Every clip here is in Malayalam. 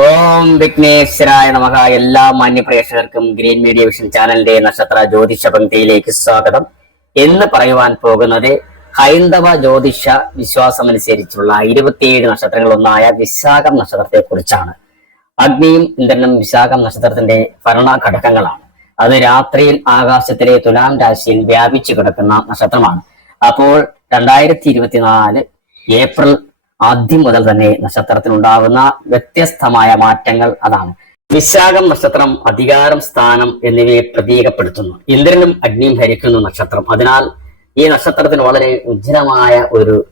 ഓം വിഘ്നേശ്വരായ നമക എല്ലാ മാന്യപ്രേക്ഷകർക്കും ഗ്രീൻ മീഡിയ വിഷൻ ചാനലിന്റെ നക്ഷത്ര ജ്യോതിഷ പങ്ക്തിയിലേക്ക് സ്വാഗതം. എന്ന് പറയുവാൻ പോകുന്നത് ഹൈന്ദവ ജ്യോതിഷ വിശ്വാസം വിശ്വാസമനുസരിച്ചുള്ള ഇരുപത്തിയേഴ് നക്ഷത്രങ്ങളൊന്നായ വിശാഖം നക്ഷത്രത്തെ കുറിച്ചാണ് അഗ്നിയും ഇന്ദ്രനും വിശാഖം നക്ഷത്രത്തിന്റെ ഭരണ ഘടകങ്ങളാണ് അത് രാത്രിയിൽ ആകാശത്തിലെ തുലാം രാശിയിൽ വ്യാപിച്ചു കിടക്കുന്ന നക്ഷത്രമാണ്. അപ്പോൾ രണ്ടായിരത്തി ഇരുപത്തിനാല് ഏപ്രിൽ ആദ്യം മുതൽ തന്നെ നക്ഷത്രത്തിൽ ഉണ്ടാകുന്ന വ്യത്യസ്തമായ മാറ്റങ്ങൾ അതാണ്. വിശാഖം നക്ഷത്രം അധികാരം സ്ഥാനം എന്നിവയെ പ്രതീകപ്പെടുത്തുന്നു. ഇന്ദ്രനും അഗ്നിയും ഹരിക്കുന്നു നക്ഷത്രം. അതിനാൽ ഈ നക്ഷത്രത്തിന് വളരെ ഉജ്ജ്വലമായ ഒരു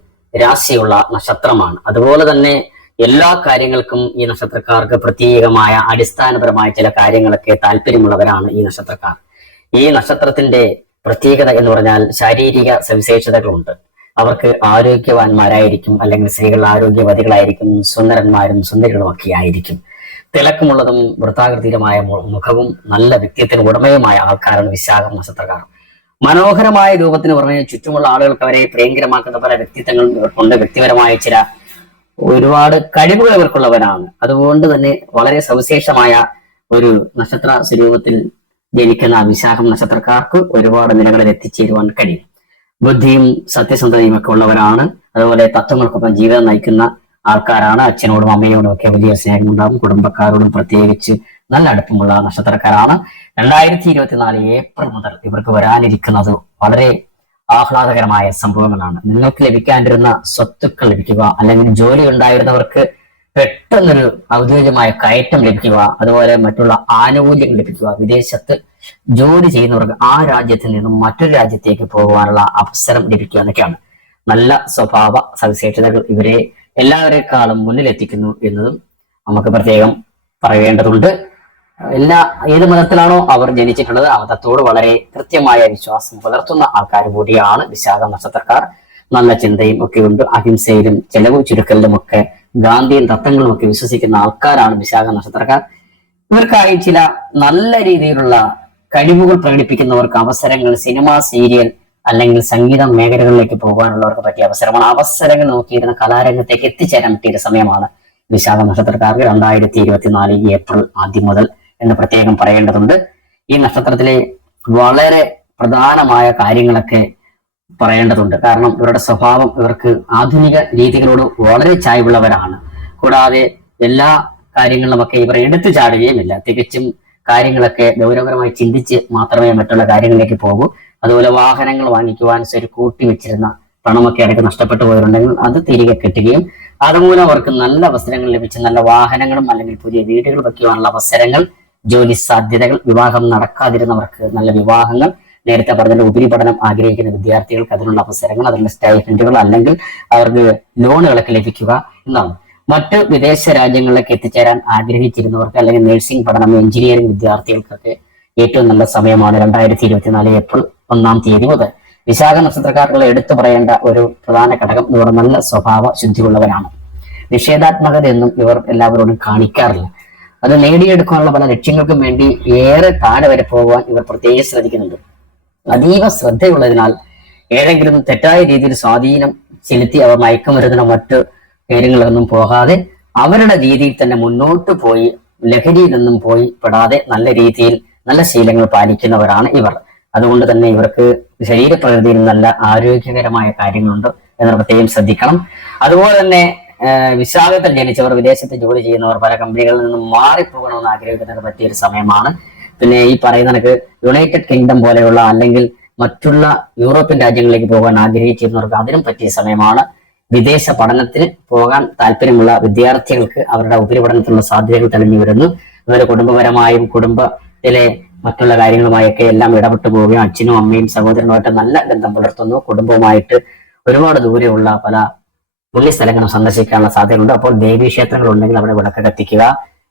രാശിയുള്ള നക്ഷത്രമാണ്. അതുപോലെ തന്നെ എല്ലാ കാര്യങ്ങൾക്കും ഈ നക്ഷത്രക്കാർക്ക് പ്രത്യേകമായ അടിസ്ഥാനപരമായ ചില കാര്യങ്ങളൊക്കെ താല്പര്യമുള്ളവരാണ് ഈ നക്ഷത്രക്കാർ. ഈ നക്ഷത്രത്തിന്റെ പ്രത്യേകത എന്ന് പറഞ്ഞാൽ ശാരീരിക സവിശേഷതകളുണ്ട്. അവർക്ക് ആരോഗ്യവാന്മാരായിരിക്കും അല്ലെങ്കിൽ സ്ത്രീകൾ ആരോഗ്യവതികളായിരിക്കും സുന്ദരന്മാരും സുന്ദരികളും ഒക്കെ ആയിരിക്കും. തിളക്കമുള്ളതും വൃത്താകൃതിയിലുമായ മുഖവും നല്ല വ്യക്തിത്വത്തിന് ഉടമയുമായ ആൾക്കാരാണ് വിശാഖം നക്ഷത്രക്കാർ. മനോഹരമായ രൂപത്തിന് പുറമെ ചുറ്റുമുള്ള ആളുകൾക്ക് അവരെ പ്രിയങ്കരമാക്കുന്ന പല വ്യക്തിത്വങ്ങളും ഇവർക്കുണ്ട് വ്യക്തിപരമായ ചില ഒരുപാട് കഴിവുകൾ ഇവർക്കുള്ളവരാണ്. അതുകൊണ്ട് തന്നെ വളരെ സവിശേഷമായ ഒരു നക്ഷത്ര സ്വരൂപത്തിൽ ജനിക്കുന്ന വിശാഖം നക്ഷത്രക്കാർക്ക് ഒരുപാട് നിലകളിൽ എത്തിച്ചേരുവാൻ കഴിയും. ബുദ്ധിയും സത്യസന്ധതയും ഒക്കെ ഉള്ളവരാണ്. അതുപോലെ തത്വങ്ങൾക്കൊപ്പം ജീവിതം നയിക്കുന്ന ആൾക്കാരാണ് അച്ഛനോടും അമ്മയോടും ഒക്കെ വലിയ സ്നേഹമുണ്ടാകും കുടുംബക്കാരോടും പ്രത്യേകിച്ച് നല്ല അടുപ്പമുള്ള നക്ഷത്രക്കാരാണ്. രണ്ടായിരത്തി ഇരുപത്തിനാല് ഏപ്രിൽ മുതൽ ഇവർക്ക് വരാനിരിക്കുന്നത് വളരെ ആഹ്ലാദകരമായ സംഭവങ്ങളാണ്. നിങ്ങൾക്ക് ലഭിക്കാണ്ടിരുന്ന സ്വത്തുക്കൾ ലഭിക്കുക അല്ലെങ്കിൽ ജോലി ഉണ്ടായിരുന്നവർക്ക് പെട്ടെന്നൊരു ഔദ്യോഗികമായ കയറ്റം ലഭിക്കുക അതുപോലെ മറ്റുള്ള ആനുകൂല്യങ്ങൾ ലഭിക്കുക വിദേശത്ത് ജോലി ചെയ്യുന്നവർക്ക് ആ രാജ്യത്തിൽ നിന്നും മറ്റൊരു രാജ്യത്തേക്ക് പോകാനുള്ള അവസരം ലഭിക്കുക എന്നൊക്കെയാണ്. നല്ല സ്വഭാവ സവിശേഷതകൾ ഇവരെ എല്ലാവരെക്കാളും മുന്നിലെത്തിക്കുന്നു എന്നതും നമുക്ക് പ്രത്യേകം പറയേണ്ടതുണ്ട്. എല്ലാ ഏത് മതത്തിലാണോ അവർ ജനിച്ചിട്ടുള്ളത് ആ മതത്തോട് വളരെ കൃത്യമായ വിശ്വാസം പുലർത്തുന്ന ആൾക്കാർ കൂടിയാണ് വിശാഖ നക്ഷത്രക്കാർ. നല്ല ചിന്തയും ഒക്കെ ഉണ്ട് അഹിംസയിലും ചെലവ് ചുരുക്കലിലും ഒക്കെ ഗാന്ധിയൻ തത്വങ്ങളും ഒക്കെ വിശ്വസിക്കുന്ന ആൾക്കാരാണ് വിശാഖ നക്ഷത്രക്കാർ. ഇവർക്കായി ചില നല്ല രീതിയിലുള്ള കഴിവുകൾ പ്രകടിപ്പിക്കുന്നവർക്ക് അവസരങ്ങൾ സിനിമ സീരിയൽ അല്ലെങ്കിൽ സംഗീതം മേഖലകളിലേക്ക് പോകാനുള്ളവർക്ക് പറ്റിയ അവസരമാണ്. അവസരങ്ങൾ നോക്കിയിരുന്ന കലാരംഗത്തേക്ക് എത്തിച്ചേരാൻ പറ്റിയ സമയമാണ് വിശാഖ നക്ഷത്രക്കാർക്ക് രണ്ടായിരത്തി ഇരുപത്തിനാല് ഏപ്രിൽ ആദ്യം മുതൽ എന്ന് പ്രത്യേകം പറയേണ്ടതുണ്ട്. ഈ നക്ഷത്രത്തിലെ വളരെ പ്രധാനമായ കാര്യങ്ങളൊക്കെ പറയേണ്ടതുണ്ട്. കാരണം ഇവരുടെ സ്വഭാവം ഇവർക്ക് ആധുനിക രീതികളോട് വളരെ ചായ്വുള്ളവരാണ്. കൂടാതെ എല്ലാ കാര്യങ്ങളിലുമൊക്കെ ഇവർ എടുത്തു ചാടുകയുമില്ല. തികച്ചും കാര്യങ്ങളൊക്കെ ഗൗരവപരമായി ചിന്തിച്ച് മാത്രമേ മറ്റുള്ള കാര്യങ്ങളിലേക്ക് പോകൂ. അതുപോലെ വാഹനങ്ങൾ വാങ്ങിക്കുവാൻ ഒരു കൂട്ടി വെച്ചിരുന്ന പണമൊക്കെ ഇടയ്ക്ക് നഷ്ടപ്പെട്ടു പോയിട്ടുണ്ടെങ്കിൽ അത് തിരികെ കിട്ടുകയും അതുമൂലം അവർക്ക് നല്ല അവസരങ്ങൾ ലഭിച്ച് നല്ല വാഹനങ്ങളും അല്ലെങ്കിൽ പുതിയ വീടുകൾ വയ്ക്കുവാനുള്ള അവസരങ്ങൾ ജോലി സാധ്യതകൾ വിവാഹം നടക്കാതിരുന്നവർക്ക് നല്ല വിവാഹങ്ങൾ നേരത്തെ പറഞ്ഞ ഉപരിപഠനം ആഗ്രഹിക്കുന്ന വിദ്യാർത്ഥികൾക്ക് അതിനുള്ള അവസരങ്ങൾ അതിനുള്ള സ്റ്റൈഫൻഡുകൾ അല്ലെങ്കിൽ അവർക്ക് ലോണുകളൊക്കെ ലഭിക്കുക എന്നാണ്. മറ്റ് വിദേശ രാജ്യങ്ങളിലേക്ക് എത്തിച്ചേരാൻ ആഗ്രഹിച്ചിരുന്നവർക്ക് അല്ലെങ്കിൽ നഴ്സിംഗ് പഠനം എഞ്ചിനീയറിംഗ് വിദ്യാർത്ഥികൾക്കൊക്കെ ഏറ്റവും നല്ല സമയമാണ് രണ്ടായിരത്തി ഇരുപത്തിനാല് ഏപ്രിൽ ഒന്നാം തീയതി മുതൽ. വിശാഖ നക്ഷത്രക്കാർക്ക് എടുത്തു പറയേണ്ട ഒരു പ്രധാന ഘടകം ഇവർ നല്ല സ്വഭാവ ശുദ്ധിയുള്ളവരാണ്. നിഷേധാത്മകതയൊന്നും ഇവർ എല്ലാവരോടും കാണിക്കാറില്ല. അത് നേടിയെടുക്കാനുള്ള പല ലക്ഷ്യങ്ങൾക്കും വേണ്ടി ഏറെ താഴെ വരെ പോകുവാൻ ഇവർ പ്രത്യേകം ശ്രദ്ധിക്കുന്നുണ്ട്. അതീവ ശ്രദ്ധയുള്ളതിനാൽ ഏതെങ്കിലും തെറ്റായ രീതിയിൽ സ്വാധീനം ചെലുത്തി അവർ മയക്കുമരുന്നിനോ മറ്റു കാര്യങ്ങളൊന്നും പോകാതെ അവരുടെ രീതിയിൽ തന്നെ മുന്നോട്ട് പോയി ലഹരിയിൽ നിന്നും പോയി പെടാതെ നല്ല രീതിയിൽ നല്ല ശീലങ്ങൾ പാലിക്കുന്നവരാണ് ഇവർ. അതുകൊണ്ട് തന്നെ ഇവർക്ക് ശരീരപ്രകൃതിയിൽ നല്ല ആരോഗ്യകരമായ കാര്യങ്ങളുണ്ട് എന്ന് പ്രത്യേകം ശ്രദ്ധിക്കണം. അതുപോലെ തന്നെ വിശാഖത്തിൽ ജനിച്ചവർ വിദേശത്ത് ജോലി ചെയ്യുന്നവർ പല കമ്പനികളിൽ നിന്നും മാറിപ്പോകണമെന്ന് ആഗ്രഹിക്കുന്നതിന് പറ്റിയ ഒരു സമയമാണ്. പിന്നെ ഈ പറയുന്ന കണക്ക് യുണൈറ്റഡ് കിങ്ഡം പോലെയുള്ള അല്ലെങ്കിൽ മറ്റുള്ള യൂറോപ്യൻ രാജ്യങ്ങളിലേക്ക് പോകാൻ ആഗ്രഹിച്ചിരുന്നവർക്ക് അതിനും പറ്റിയ സമയമാണ് വിദേശ പഠനത്തിന് പോകാൻ താല്പര്യമുള്ള വിദ്യാർത്ഥികൾക്ക് അവരുടെ ഉപരിപഠനത്തിനുള്ള സാധ്യതകൾ തെളിഞ്ഞു വരുന്നു. അതുപോലെ കുടുംബപരമായും കുടുംബത്തിലെ മറ്റുള്ള കാര്യങ്ങളുമായൊക്കെ എല്ലാം ഇടപെട്ടു പോവുകയും അച്ഛനും അമ്മയും സഹോദരനുമായിട്ട് നല്ല ബന്ധം പുലർത്തുന്നു. കുടുംബവുമായിട്ട് ഒരുപാട് ദൂരെയുള്ള പല പുള്ളി സ്ഥലങ്ങളും സന്ദർശിക്കാനുള്ള സാധ്യതയുണ്ട് അപ്പോൾ ദേവീ ക്ഷേത്രങ്ങൾ ഉണ്ടെങ്കിൽ അവിടെ വിളക്ക് കത്തിക്കുക.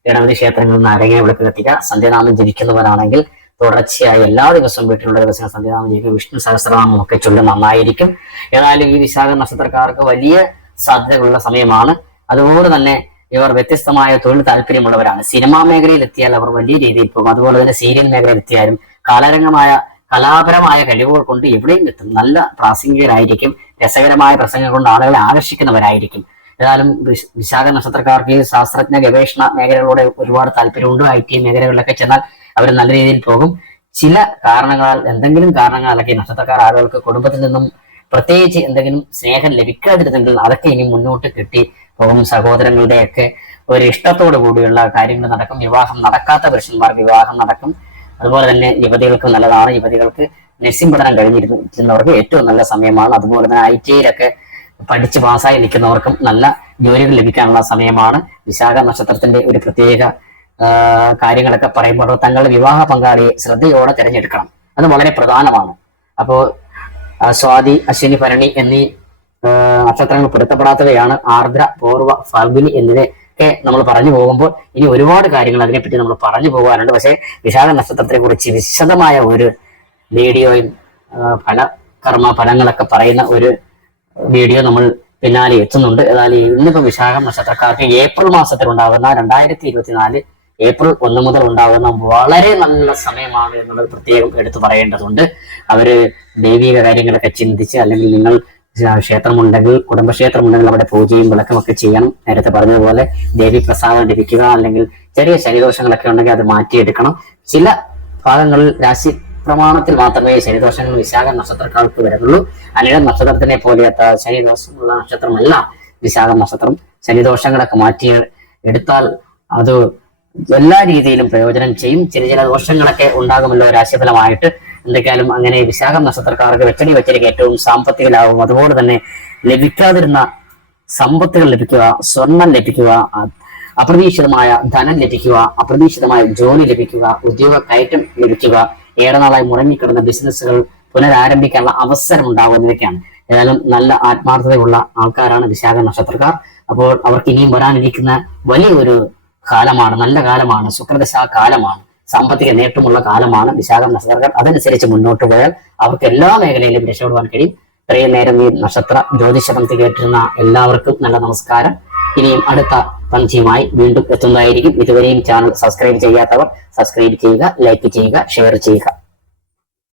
ഗണപതി ക്ഷേത്രങ്ങളിൽ ആരെങ്കിലും വിളക്ക് കത്തിക്കുക സന്ധ്യനാമം ജപിക്കുന്നവരാണെങ്കിൽ തുടർച്ചയായി എല്ലാ ദിവസവും വീട്ടിലുള്ള ദിവസങ്ങൾ സന്ധ്യനാമം ജപിക്കുക വിഷ്ണു സഹസ്രനാമം ഒക്കെ ചൊല്ലും. നന്നായിരിക്കും. ഏതായാലും ഈ വിശാഖ നക്ഷത്രക്കാർക്ക് വലിയ സാധ്യതകളുള്ള സമയമാണ്. അതുപോലെ തന്നെ ഇവർ വ്യത്യസ്തമായ തൊഴിൽ താല്പര്യമുള്ളവരാണ്. സിനിമാ മേഖലയിൽ എത്തിയാൽ അവർ വലിയ രീതിയിൽ പോകും. അതുപോലെ തന്നെ സീരിയൽ മേഖലയിൽ എത്തിയാലും കലാരംഗമായ കലാപരമായ കഴിവുകൾ കൊണ്ട് എവിടെയും എത്തും. നല്ല പ്രാസംഗികരായിരിക്കും. രസകരമായ പ്രസംഗങ്ങൾ കൊണ്ട് ആളുകളെ ആകർഷിക്കുന്നവരായിരിക്കും. ഏതായാലും വിശ- വിശാഖ നക്ഷത്രക്കാർക്ക് ശാസ്ത്രജ്ഞ ഗവേഷണ മേഖലകളോട് ഒരുപാട് താല്പര്യമുണ്ട്. ഐ ടി മേഖലകളിലൊക്കെ ചെന്നാൽ അവർ നല്ല രീതിയിൽ പോകും. ചില കാരണങ്ങളാൽ എന്തെങ്കിലും കാരണങ്ങളാലൊക്കെ ഈ നക്ഷത്രക്കാർ ആളുകൾക്ക് കുടുംബത്തിൽ നിന്നും പ്രത്യേകിച്ച് എന്തെങ്കിലും സ്നേഹം ലഭിക്കാതിരുന്നെങ്കിൽ അതൊക്കെ ഇനി മുന്നോട്ട് കിട്ടി പോകും. സഹോദരങ്ങളുടെയൊക്കെ ഒരു ഇഷ്ടത്തോടു കൂടിയുള്ള കാര്യങ്ങൾ നടക്കും. വിവാഹം നടക്കാത്ത പുരുഷന്മാർക്ക് വിവാഹം നടക്കും. അതുപോലെ തന്നെ യുവതികൾക്ക് നല്ലതാണ്. യുവതികൾക്ക് നഴ്സിംഗ് പഠനം കഴിഞ്ഞിരുന്നവർക്ക് ഏറ്റവും നല്ല സമയമാണ്. അതുപോലെ തന്നെ ഐ ടി ഐയിലൊക്കെ പഠിച്ച് പാസ്സായി നിൽക്കുന്നവർക്കും നല്ല ജോലികൾ ലഭിക്കാനുള്ള സമയമാണ്. വിശാഖ നക്ഷത്രത്തിന്റെ ഒരു പ്രത്യേക കാര്യങ്ങളൊക്കെ പറയുമ്പോൾ തങ്ങളുടെ വിവാഹ പങ്കാളിയെ ശ്രദ്ധയോടെ തിരഞ്ഞെടുക്കണം. അത് വളരെ പ്രധാനമാണ്. അപ്പോൾ സ്വാതി അശ്വിനി ഭരണി എന്നീ നക്ഷത്രങ്ങൾ പൊരുത്തപ്പെടാത്തവയാണ് ആർദ്ര പൂർവ ഫാൽഗുനി എന്നിവയൊക്കെ നമ്മൾ പറഞ്ഞു പോകുമ്പോൾ ഇനി ഒരുപാട് കാര്യങ്ങൾ അതിനെപ്പറ്റി നമ്മൾ പറഞ്ഞു പോകാനുണ്ട് പക്ഷേ വിശാഖ നക്ഷത്രത്തെ കുറിച്ച് വിശദമായ ഒരു വീഡിയോയും ഫല കർമ്മ ഫലങ്ങളൊക്കെ പറയുന്ന ഒരു വീഡിയോ നമ്മൾ പിന്നാലെ എത്തുന്നുണ്ട്. ഏതായാലും ഇന്നിപ്പോ വിശാഖം നക്ഷത്രക്കാർക്ക് ഏപ്രിൽ മാസത്തിൽ ഉണ്ടാകുന്ന രണ്ടായിരത്തി ഇരുപത്തിനാല് ഏപ്രിൽ ഒന്ന് മുതൽ ഉണ്ടാകുന്ന വളരെ നല്ല സമയമാണ് എന്നുള്ളത് പ്രത്യേകം എടുത്തു പറയേണ്ടതുണ്ട്. അവർ ദൈവിക കാര്യങ്ങളൊക്കെ ചിന്തിച്ച് അല്ലെങ്കിൽ നിങ്ങൾ ക്ഷേത്രമുണ്ടെങ്കിൽ കുടുംബക്ഷേത്രമുണ്ടെങ്കിൽ അവിടെ പൂജയും വിളക്കുമൊക്കെ ചെയ്യണം. നേരത്തെ പറഞ്ഞതുപോലെ ദേവി പ്രസാദം ലഭിക്കുക അല്ലെങ്കിൽ ചെറിയ ശനിദോഷങ്ങളൊക്കെ ഉണ്ടെങ്കിൽ അത് മാറ്റിയെടുക്കണം. ചില ഭാഗങ്ങളിൽ രാശി പ്രമാണത്തിൽ മാത്രമേ ശനിദോഷങ്ങൾ വിശാഖ നക്ഷത്രക്കാർക്ക് വരുന്നുള്ളൂ. അനിഴം നക്ഷത്രത്തിനെ പോലെയത്ത ശനിദോഷമുള്ള നക്ഷത്രമല്ല. വിശാഖ നക്ഷത്രം ശനിദോഷങ്ങളൊക്കെ മാറ്റി എടുത്താൽ അത് എല്ലാ രീതിയിലും പ്രയോജനം ചെയ്യും. ചില ചില ദോഷങ്ങളൊക്കെ ഉണ്ടാകുമല്ലോ രാശിഫലമായിട്ട്. എന്തൊക്കെയാലും അങ്ങനെ വിശാഖം നക്ഷത്രക്കാർക്ക് വെച്ചടി വെച്ചടിക്ക് ഏറ്റവും സാമ്പത്തിക അതുപോലെ തന്നെ ലഭിക്കാതിരുന്ന സമ്പത്തുകൾ ലഭിക്കുക സ്വർണം ലഭിക്കുക അപ്രതീക്ഷിതമായ ധനം ലഭിക്കുക അപ്രതീക്ഷിതമായ ജോലി ലഭിക്കുക ഉദ്യോഗ കയറ്റം ലഭിക്കുക ഏറെ നാളായി മുടങ്ങിക്കിടന്ന ബിസിനസ്സുകൾ പുനരാരംഭിക്കാനുള്ള അവസരം ഉണ്ടാകുന്നതൊക്കെയാണ്. ഏതായാലും നല്ല ആത്മാർത്ഥതയുള്ള ആൾക്കാരാണ് വിശാഖ നക്ഷത്രക്കാർ. അപ്പോൾ അവർക്ക് ഇനിയും വരാനിരിക്കുന്ന വലിയൊരു കാലമാണ് നല്ല കാലമാണ് ശുക്രദശ കാലമാണ് സാമ്പത്തിക നേട്ടമുള്ള കാലമാണ് വിശാഖ നക്ഷത്രക്കാർ. അതനുസരിച്ച് മുന്നോട്ട് പോയാൽ അവർക്ക് എല്ലാ മേഖലയിലും രക്ഷപ്പെടുവാൻ കഴിയും. ഇത്രയും നേരം ഈ നക്ഷത്ര ജ്യോതിഷ പങ്ക്തി കേട്ടിരുന്ന എല്ലാവർക്കും നല്ല നമസ്കാരം. ഇനിയും അടുത്ത പഞ്ചിയുമായി വീണ്ടും എത്തുന്നതായിരിക്കും. ഇതുവരെയും ചാനൽ സബ്സ്ക്രൈബ് ചെയ്യാത്തവർ സബ്സ്ക്രൈബ് ചെയ്യുക ലൈക്ക് ചെയ്യുക ഷെയർ ചെയ്യുക.